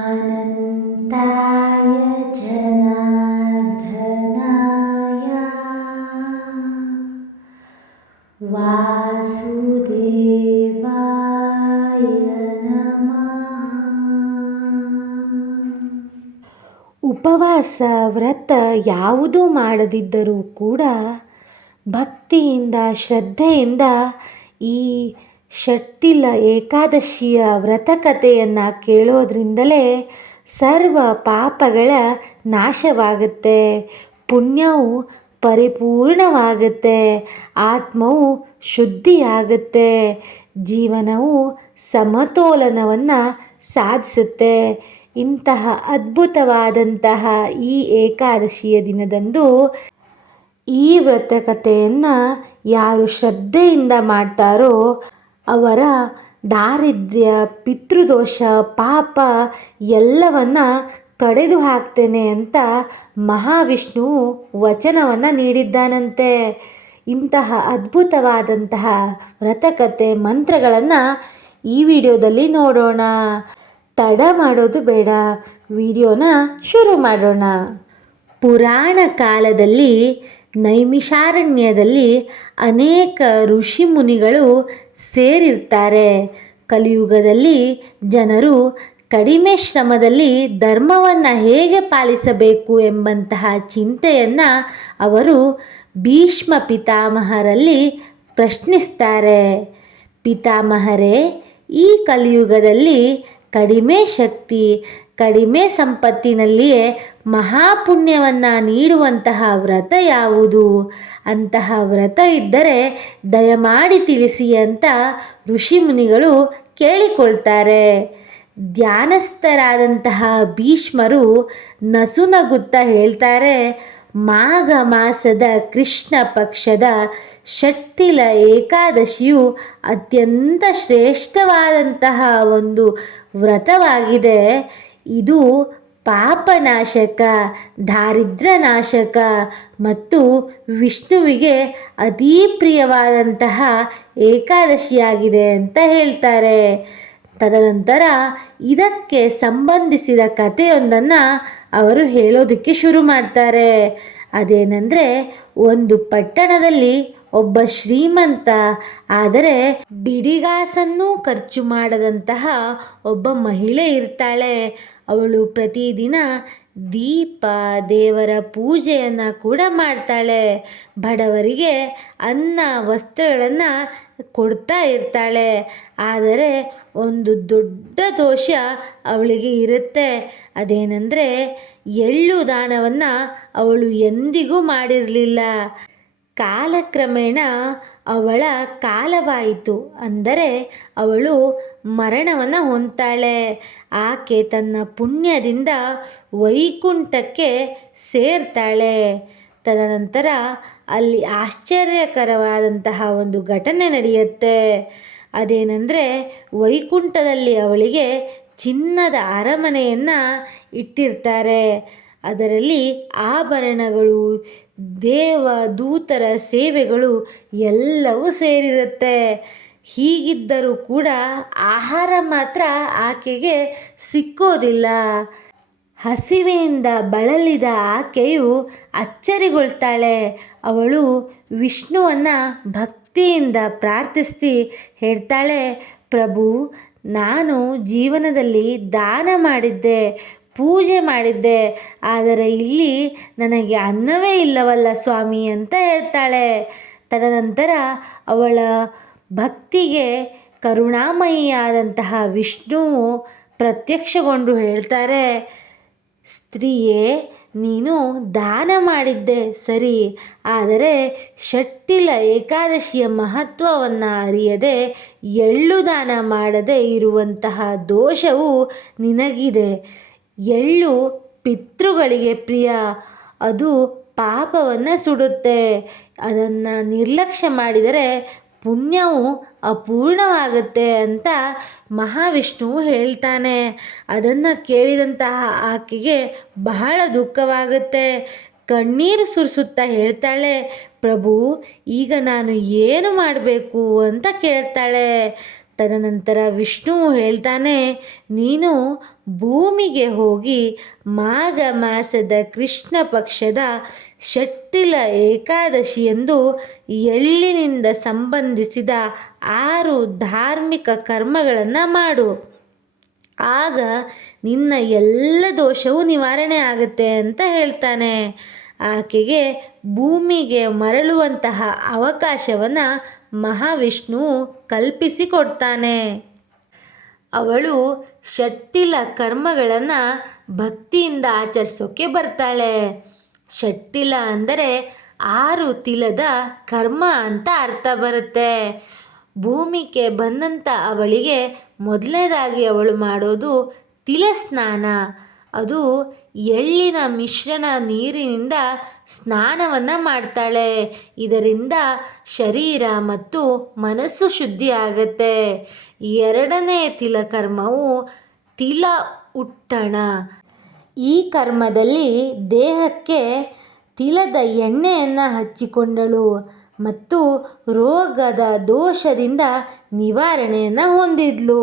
अनन्ताय जनार्दनाय वासुदेवाय नमः। ಉಪವಾಸ ವ್ರತ ಯಾವುದೂ ಮಾಡದಿದ್ದರೂ ಕೂಡ ಭಕ್ತಿಯಿಂದ ಶ್ರದ್ಧೆಯಿಂದ ಈ ಷಟ್ಟಿಲ ಏಕಾದಶಿಯ ವ್ರತಕಥೆಯನ್ನು ಕೇಳೋದ್ರಿಂದಲೇ ಸರ್ವ ಪಾಪಗಳ ನಾಶವಾಗುತ್ತೆ, ಪುಣ್ಯವು ಪರಿಪೂರ್ಣವಾಗುತ್ತೆ, ಆತ್ಮವು ಶುದ್ಧಿಯಾಗುತ್ತೆ, ಜೀವನವು ಸಮತೋಲನವನ್ನು ಸಾಧಿಸುತ್ತೆ. ಇಂತಹ ಅದ್ಭುತವಾದಂತಹ ಈ ಏಕಾದಶಿಯ ದಿನದಂದು ಈ ವ್ರತಕಥೆಯನ್ನು ಯಾರು ಶ್ರದ್ಧೆಯಿಂದ ಮಾಡ್ತಾರೋ ಅವರ ದಾರಿದ್ರ್ಯ, ಪಿತೃದೋಷ, ಪಾಪ ಎಲ್ಲವನ್ನ ಕಡೆದು ಹಾಕ್ತೇನೆ ಅಂತ ಮಹಾವಿಷ್ಣುವು ವಚನವನ್ನು ನೀಡಿದ್ದಾನಂತೆ. ಇಂತಹ ಅದ್ಭುತವಾದಂತಹ ವ್ರತಕಥೆ ಮಂತ್ರಗಳನ್ನು ಈ ವಿಡಿಯೋದಲ್ಲಿ ನೋಡೋಣ. ತಡ ಮಾಡೋದು ಬೇಡ, ವಿಡಿಯೋನ ಶುರು ಮಾಡೋಣ. ಪುರಾಣ ಕಾಲದಲ್ಲಿ ನೈಮಿಷಾರಣ್ಯದಲ್ಲಿ ಅನೇಕ ಋಷಿ ಮುನಿಗಳು ಸೇರಿರ್ತಾರೆ. ಕಲಿಯುಗದಲ್ಲಿ ಜನರು ಕಡಿಮೆ ಶ್ರಮದಲ್ಲಿ ಧರ್ಮವನ್ನು ಹೇಗೆ ಪಾಲಿಸಬೇಕು ಎಂಬಂತಹ ಚಿಂತೆಯನ್ನು ಅವರು ಭೀಷ್ಮ ಪಿತಾಮಹರಲ್ಲಿ ಪ್ರಶ್ನಿಸ್ತಾರೆ. ಪಿತಾಮಹರೇ, ಈ ಕಲಿಯುಗದಲ್ಲಿ ಕಡಿಮೆ ಶಕ್ತಿ, ಕಡಿಮೆ ಸಂಪತ್ತಿನಲ್ಲಿಯೇ ಮಹಾಪುಣ್ಯವನ್ನು ನೀಡುವಂತಹ ವ್ರತ ಯಾವುದು? ಅಂತಹ ವ್ರತ ಇದ್ದರೆ ದಯಮಾಡಿ ತಿಳಿಸಿ ಅಂತ ಋಷಿಮುನಿಗಳು ಕೇಳಿಕೊಳ್ತಾರೆ. ಧ್ಯಾನಸ್ಥರಾದಂತಹ ಭೀಷ್ಮರು ನಸುನಗುತ್ತಾ ಹೇಳ್ತಾರೆ, ಮಾಘ ಮಾಸದ ಕೃಷ್ಣ ಪಕ್ಷದ ಷಟ್ಟಿಲ ಏಕಾದಶಿಯು ಅತ್ಯಂತ ಶ್ರೇಷ್ಠವಾದಂತಹ ಒಂದು ವ್ರತವಾಗಿದೆ. ಇದು ಪಾಪನಾಶಕ, ದಾರಿದ್ರ್ಯನಾಶಕ ಮತ್ತು ವಿಷ್ಣುವಿಗೆ ಅತೀ ಪ್ರಿಯವಾದಂತಹ ಏಕಾದಶಿಯಾಗಿದೆ ಅಂತ ಹೇಳ್ತಾರೆ. ತದನಂತರ ಇದಕ್ಕೆ ಸಂಬಂಧಿಸಿದ ಕಥೆಯೊಂದನ್ನು ಅವರು ಹೇಳೋದಕ್ಕೆ ಶುರು ಮಾಡ್ತಾರೆ. ಅದೇನೆಂದರೆ, ಒಂದು ಪಟ್ಟಣದಲ್ಲಿ ಒಬ್ಬ ಶ್ರೀಮಂತ ಆದರೆ ಬಿಡಿಗಾಸನ್ನೂ ಖರ್ಚು ಮಾಡದಂತಹ ಒಬ್ಬ ಮಹಿಳೆ ಇರ್ತಾಳೆ. ಅವಳು ಪ್ರತಿದಿನ ದೀಪ, ದೇವರ ಪೂಜೆಯನ್ನು ಕೂಡ ಮಾಡ್ತಾಳೆ. ಬಡವರಿಗೆ ಅನ್ನ ವಸ್ತ್ರಗಳನ್ನು ಕೊಡ್ತಾ ಇರ್ತಾಳೆ. ಆದರೆ ಒಂದು ದೊಡ್ಡ ದೋಷ ಅವಳಿಗೆ ಇರುತ್ತೆ. ಅದೇನೆಂದರೆ, ಎಳ್ಳು ದಾನವನ್ನು ಅವಳು ಎಂದಿಗೂ ಮಾಡಿರಲಿಲ್ಲ. ಕಾಲಕ್ರಮೇಣ ಅವಳ ಕಾಲವಾಯಿತು, ಅಂದರೆ ಅವಳು ಮರಣವನ್ನು ಹೊಂದ್ತಾಳೆ. ಆಕೆ ತನ್ನ ಪುಣ್ಯದಿಂದ ವೈಕುಂಠಕ್ಕೆ ಸೇರ್ತಾಳೆ. ತದನಂತರ ಅಲ್ಲಿ ಆಶ್ಚರ್ಯಕರವಾದಂತಹ ಒಂದು ಘಟನೆ ನಡೆಯುತ್ತೆ. ಅದೇನೆಂದರೆ, ವೈಕುಂಠದಲ್ಲಿ ಅವಳಿಗೆ ಚಿನ್ನದ ಅರಮನೆಯನ್ನು ಇಟ್ಟಿರ್ತಾರೆ. ಅದರಲ್ಲಿ ಆಭರಣಗಳು, ದೇವದೂತರ ಸೇವೆಗಳು ಎಲ್ಲವೂ ಸೇರಿರುತ್ತೆ. ಹೀಗಿದ್ದರೂ ಕೂಡ ಆಹಾರ ಮಾತ್ರ ಆಕೆಗೆ ಸಿಕ್ಕೋದಿಲ್ಲ. ಹಸಿವೆಯಿಂದ ಬಳಲಿದ ಆಕೆಯು ಅಚ್ಚರಿಗೊಳ್ತಾಳೆ. ಅವಳು ವಿಷ್ಣುವನ್ನು ಭಕ್ತಿಯಿಂದ ಪ್ರಾರ್ಥಿಸಿ ಹೇಳ್ತಾಳೆ, ಪ್ರಭು, ನಾನು ಜೀವನದಲ್ಲಿ ದಾನ ಮಾಡಿದ್ದೆ, ಪೂಜೆ ಮಾಡಿದ್ದೆ, ಆದರೆ ಇಲ್ಲಿ ನನಗೆ ಅನ್ನವೇ ಇಲ್ಲವಲ್ಲ ಸ್ವಾಮಿ ಅಂತ ಹೇಳ್ತಾಳೆ. ತದನಂತರ ಅವಳ ಭಕ್ತಿಗೆ ಕರುಣಾಮಯಿಯಾದಂತಹ ವಿಷ್ಣುವು ಪ್ರತ್ಯಕ್ಷಗೊಂಡು ಹೇಳ್ತಾರೆ, ಸ್ತ್ರೀಯೇ, ನೀನು ದಾನ ಮಾಡಿದ್ದೆ ಸರಿ, ಆದರೆ ಷಟ್ಟಿಲ ಏಕಾದಶಿಯ ಮಹತ್ವವನ್ನು ಅರಿಯದೆ ಎಳ್ಳು ದಾನ ಮಾಡದೆ ಇರುವಂತಹ ದೋಷವು ನಿನಗಿದೆ. ಎಳ್ಳು ಪಿತೃಗಳಿಗೆ ಪ್ರಿಯ, ಅದು ಪಾಪವನ್ನು ಸುಡುತ್ತೆ. ಅದನ್ನು ನಿರ್ಲಕ್ಷ್ಯ ಮಾಡಿದರೆ ಪುಣ್ಯವು ಅಪೂರ್ಣವಾಗುತ್ತೆ ಅಂತ ಮಹಾವಿಷ್ಣುವು ಹೇಳ್ತಾನೆ. ಅದನ್ನು ಕೇಳಿದಂತಹ ಆಕೆಗೆ ಬಹಳ ದುಃಖವಾಗುತ್ತೆ. ಕಣ್ಣೀರು ಸುರಿಸುತ್ತಾ ಹೇಳ್ತಾಳೆ, ಪ್ರಭು ಈಗ ನಾನು ಏನು ಮಾಡಬೇಕು ಅಂತ ಕೇಳ್ತಾಳೆ. ತದನಂತರ ವಿಷ್ಣು ಹೇಳ್ತಾನೆ, ನೀನು ಭೂಮಿಗೆ ಹೋಗಿ ಮಾಘ ಮಾಸದ ಕೃಷ್ಣ ಪಕ್ಷದ ಷಟ್ಟಿಲ ಏಕಾದಶಿಯಂದು ಎಳ್ಳಿನಿಂದ ಸಂಬಂಧಿಸಿದ 6 ಧಾರ್ಮಿಕ ಕರ್ಮಗಳನ್ನು ಮಾಡು. ಆಗ ನಿನ್ನ ಎಲ್ಲ ದೋಷವೂ ನಿವಾರಣೆ ಆಗುತ್ತೆ ಅಂತ ಹೇಳ್ತಾನೆ. ಆಕೆಗೆ ಭೂಮಿಗೆ ಮರಳುವಂತಹ ಅವಕಾಶವನ್ನು ಮಹಾವಿಷ್ಣು ಕಲ್ಪಿಸಿಕೊಡ್ತಾನೆ. ಅವಳು ಷಟ್ಟಿಲ ಕರ್ಮಗಳನ್ನು ಭಕ್ತಿಯಿಂದ ಆಚರಿಸೋಕೆ ಬರ್ತಾಳೆ. ಷಟ್ಟಿಲ ಅಂದರೆ 6 ತಿಲದ ಕರ್ಮ ಅಂತ ಅರ್ಥ ಬರುತ್ತೆ. ಭೂಮಿಗೆ ಬಂದಂಥ ಅವಳಿಗೆ ಮೊದಲನೇದಾಗಿ ಅವಳು ಮಾಡೋದು ತಿಲಸ್ನಾನ. ಅದು ಎಳ್ಳಿನ ಮಿಶ್ರಣ ನೀರಿನಿಂದ ಸ್ನಾನವನ್ನು ಮಾಡ್ತಾಳೆ. ಇದರಿಂದ ಶರೀರ ಮತ್ತು ಮನಸ್ಸು ಶುದ್ಧಿ ಆಗುತ್ತೆ. 2ನೇ ತಿಲಕರ್ಮವು ತಿಲ ಉಟ್ಟಣ. ಈ ಕರ್ಮದಲ್ಲಿ ದೇಹಕ್ಕೆ ತಿಲದ ಎಣ್ಣೆಯನ್ನು ಹಚ್ಚಿಕೊಂಡಳು ಮತ್ತು ರೋಗದ ದೋಷದಿಂದ ನಿವಾರಣೆಯನ್ನು ಹೊಂದಿದ್ಲು.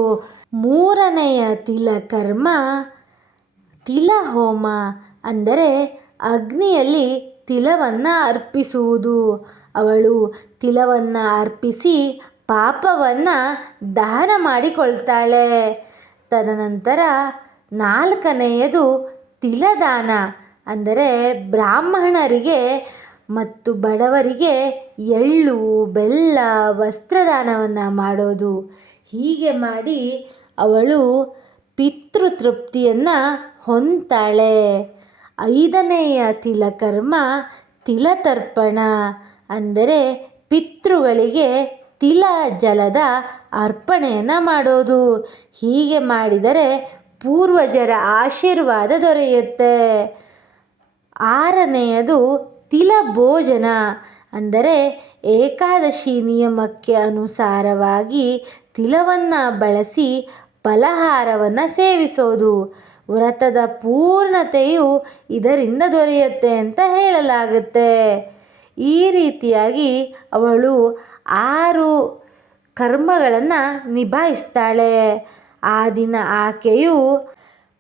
3ನೆಯ ತಿಲಕರ್ಮ ತಿಲಹೋಮ, ಅಂದರೆ ಅಗ್ನಿಯಲ್ಲಿ ತಿಲವನ್ನು ಅರ್ಪಿಸುವುದು. ಅವಳು ತಿಲವನ್ನು ಅರ್ಪಿಸಿ ಪಾಪವನ್ನು ದಹನ ಮಾಡಿಕೊಳ್ತಾಳೆ. ತದನಂತರ 4ನೆಯದು ತಿಲದಾನ, ಅಂದರೆ ಬ್ರಾಹ್ಮಣರಿಗೆ ಮತ್ತು ಬಡವರಿಗೆ ಎಳ್ಳು, ಬೆಲ್ಲ, ವಸ್ತ್ರದಾನವನ್ನು ಮಾಡೋದು. ಹೀಗೆ ಮಾಡಿ ಅವಳು ಪಿತೃತೃಪ್ತಿಯನ್ನು ಹೊಂದ್ತಾಳೆ. 5ನೆಯ ತಿಲಕರ್ಮ ತಿಲತರ್ಪಣ, ಅಂದರೆ ಪಿತೃಗಳಿಗೆ ತಿಲ ಜಲದ ಅರ್ಪಣೆಯನ್ನು ಮಾಡೋದು. ಹೀಗೆ ಮಾಡಿದರೆ ಪೂರ್ವಜರ ಆಶೀರ್ವಾದ ದೊರೆಯುತ್ತೆ. 6ನೆಯದು ತಿಲ ಭೋಜನ, ಅಂದರೆ ಏಕಾದಶಿ ನಿಯಮಕ್ಕೆ ಅನುಸಾರವಾಗಿ ತಿಲವನ್ನು ಬಳಸಿ ಫಲಹಾರವನ್ನು ಸೇವಿಸೋದು. ವ್ರತದ ಪೂರ್ಣತೆಯು ಇದರಿಂದ ದೊರೆಯುತ್ತೆ ಅಂತ ಹೇಳಲಾಗುತ್ತೆ. ಈ ರೀತಿಯಾಗಿ ಅವಳು 6 ಕರ್ಮಗಳನ್ನು ನಿಭಾಯಿಸ್ತಾಳೆ. ಆ ದಿನ ಆಕೆಯು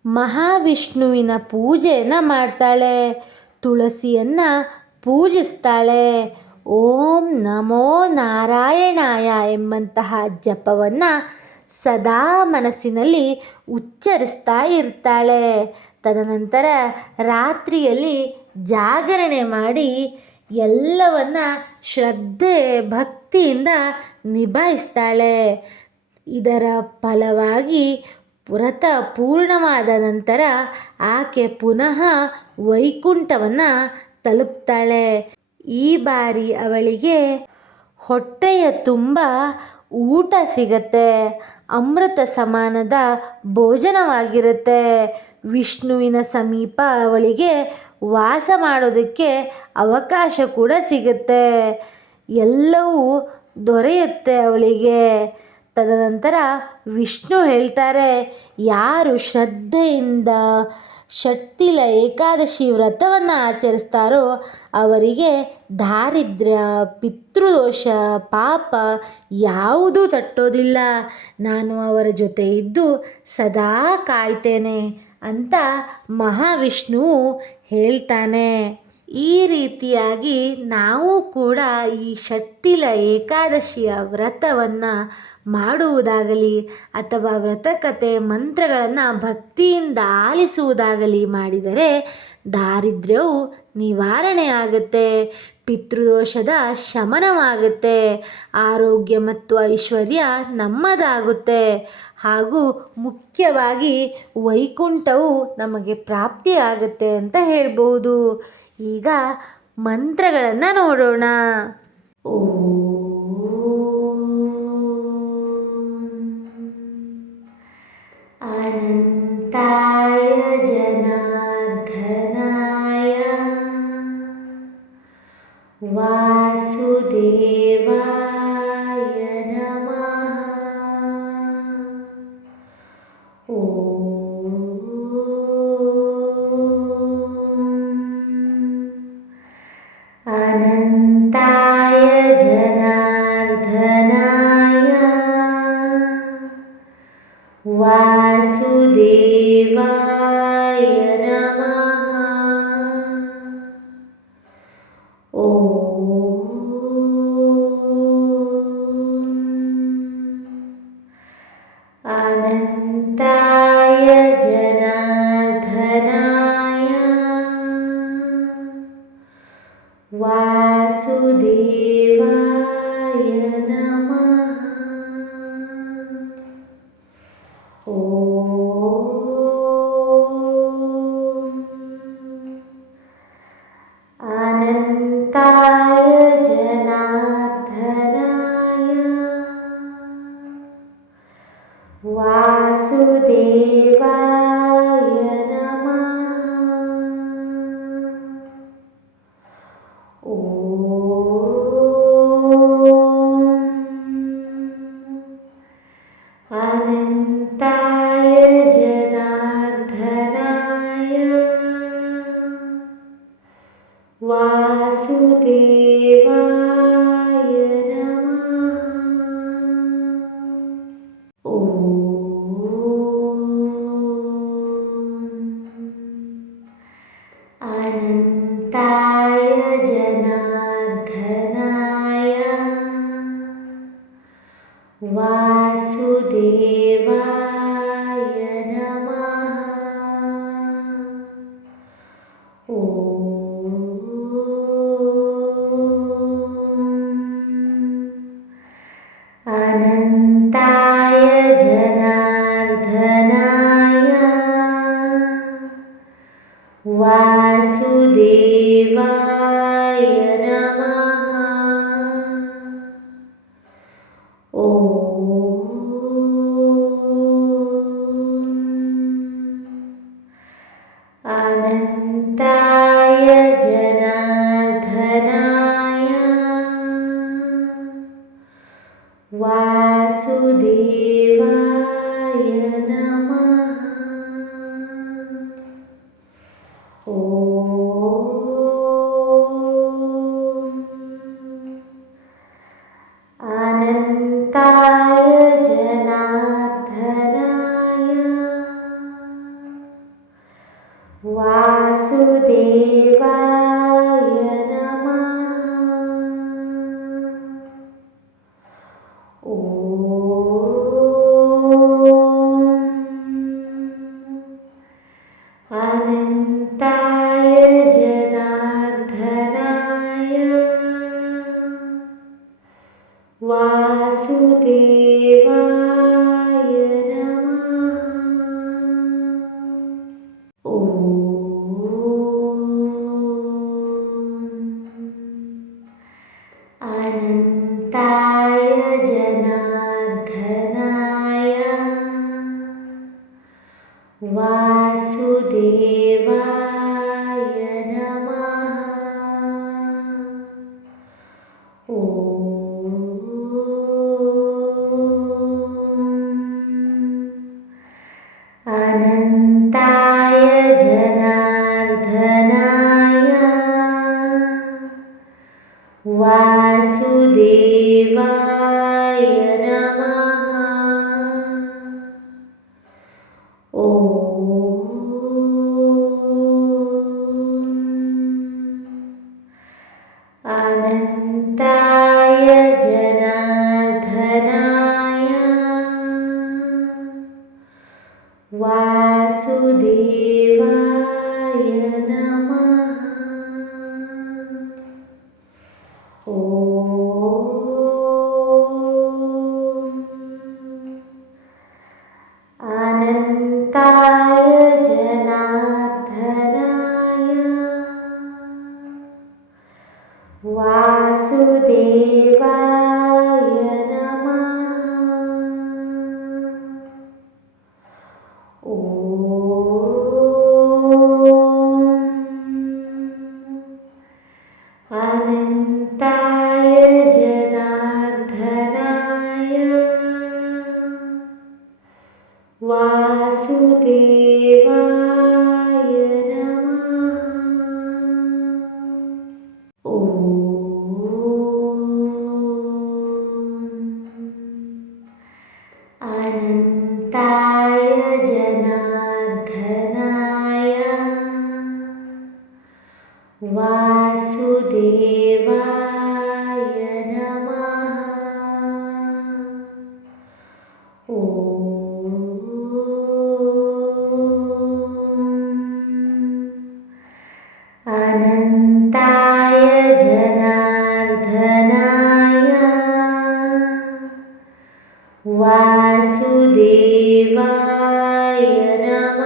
ಮಹಾವಿಷ್ಣುವಿನ ಪೂಜೆಯನ್ನು ಮಾಡ್ತಾಳೆ. ತುಳಸಿಯನ್ನು ಪೂಜಿಸ್ತಾಳೆ. ಓಂ ನಮೋ ನಾರಾಯಣಾಯ ಎಂಬಂತಹ ಜಪವನ್ನು ಸದಾ ಮನಸ್ಸಿನಲ್ಲಿ ಉಚ್ಚರಿಸ್ತಾ ಇರ್ತಾಳೆ. ತದನಂತರ ರಾತ್ರಿಯಲ್ಲಿ ಜಾಗರಣೆ ಮಾಡಿ ಎಲ್ಲವನ್ನ ಶ್ರದ್ಧೆ ಭಕ್ತಿಯಿಂದ ನಿಭಾಯಿಸ್ತಾಳೆ. ಇದರ ಫಲವಾಗಿ ವ್ರತ ಪೂರ್ಣವಾದ ನಂತರ ಆಕೆ ಪುನಃ ವೈಕುಂಠವನ್ನು ತಲುಪ್ತಾಳೆ. ಈ ಬಾರಿ ಅವಳಿಗೆ ಹೊಟ್ಟೆಯ ತುಂಬ ಊಟ ಸಿಗತ್ತೆ. ಅಮೃತ ಸಮಾನದ ಭೋಜನವಾಗಿರುತ್ತೆ. ವಿಷ್ಣುವಿನ ಸಮೀಪ ಅವಳಿಗೆ ವಾಸ ಮಾಡೋದಕ್ಕೆ ಅವಕಾಶ ಕೂಡ ಸಿಗುತ್ತೆ. ಎಲ್ಲವೂ ದೊರೆಯುತ್ತೆ ಅವಳಿಗೆ. ತದನಂತರ ವಿಷ್ಣು ಹೇಳ್ತಾರೆ, ಯಾರು ಶ್ರದ್ಧೆಯಿಂದ ಷಟ್ಟಿಲ ಏಕಾದಶಿ ವ್ರತವನ್ನು ಆಚರಿಸ್ತಾರೋ ಅವರಿಗೆ ದಾರಿದ್ರ್ಯ, ಪಿತೃದೋಷ, ಪಾಪ ಯಾವುದೂ ತಟ್ಟೋದಿಲ್ಲ. ನಾನು ಅವರ ಜೊತೆ ಇದ್ದು ಸದಾ ಕಾಯ್ತೇನೆ ಅಂತ ಮಹಾವಿಷ್ಣುವು ಹೇಳ್ತಾನೆ. ಈ ರೀತಿಯಾಗಿ ನಾವು ಕೂಡ ಈ ಷಟ್ಟಿಲ ಏಕಾದಶಿಯ ವ್ರತವನ್ನು ಮಾಡುವುದಾಗಲಿ ಅಥವಾ ವ್ರತಕಥೆ ಮಂತ್ರಗಳನ್ನು ಭಕ್ತಿಯಿಂದ ಆಲಿಸುವುದಾಗಲಿ ಮಾಡಿದರೆ ದಾರಿದ್ರ್ಯವು ನಿವಾರಣೆಯಾಗುತ್ತೆ, ಪಿತೃದೋಷದ ಶಮನವಾಗುತ್ತೆ, ಆರೋಗ್ಯ ಮತ್ತು ಐಶ್ವರ್ಯ ನಮ್ಮದಾಗುತ್ತೆ, ಹಾಗೂ ಮುಖ್ಯವಾಗಿ ವೈಕುಂಠವು ನಮಗೆ ಪ್ರಾಪ್ತಿಯಾಗುತ್ತೆ ಅಂತ ಹೇಳ್ಬೋದು. ಈಗ ಮಂತ್ರಗಳನ್ನು ನೋಡೋಣ. ಅನಂತಾಯ ಜನಾರ್ದನಾಯ ವಾಸುದೇವಾಯ ನಮಃ. ಓಂ वासुदेवाय नमः। अनन्ताय जनार्दनाय वासुदेवाय नमः। अनन्ताय जनार्दनाय वासुदेवाय नमः। अनन्ताय जनार्दनाय वासुदेवाय नमः। अनन्ताय जनार्दनाय वासुदेवाय नमः। अनन्ताय जनार्दनाय वासुदेवाय नमः। अनन्ताय जनार्दनाय वासुदेवाय नमः। अनन्ताय जनार्दनाय वासुदेवाय नमः। अनन्ताय जनार्दनाय वासुदेवाय नमः। अनन्ताय जनार्दनाय वासुदेवाय नमः। अनन्ताय जनार्दनाय वासुदेवाय वासुदेवाय नमः।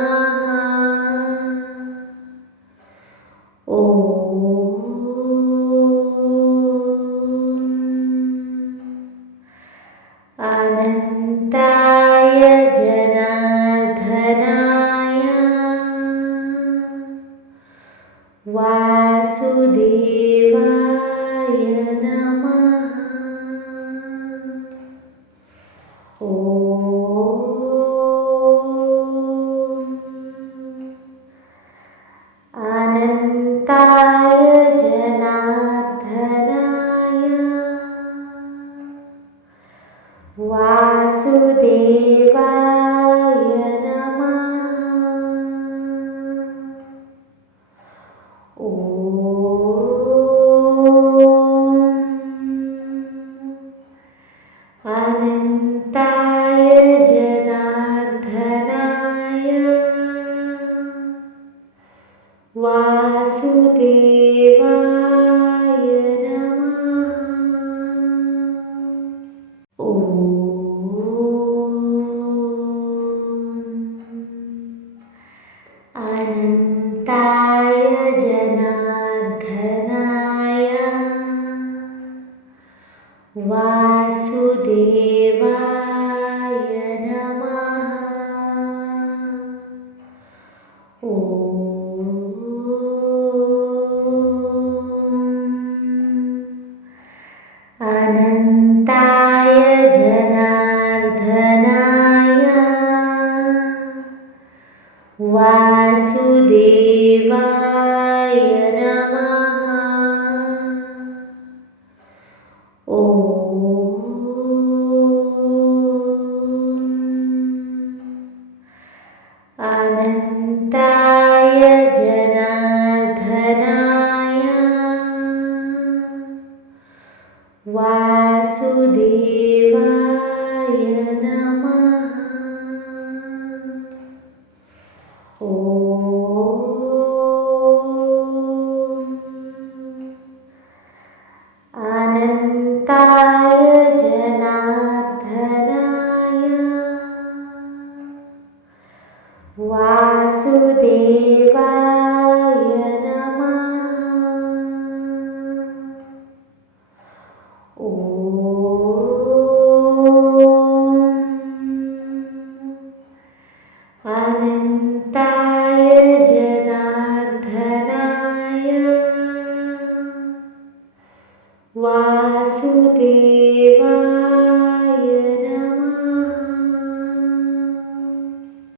अनन्ताय जनार्दनाय वासुदेवाय नमः। अनन्ताय जनार्दनाय वासुदेवाय नमः। अनन्ताय जनार्दनाय वासुदेवाय नमः। अनन्ताय जनार्दनाय वासुदेवाय नमः। अनन्ताय जनार्दनाय वासुदेवाय नमः। अनन्ताय जनार्दनाय वासुदेवाय नमः। अनन्ताय जनार्दनाय वासुदेवाय नमः। अनन्ताय जनार्दनाय वासुदेवाय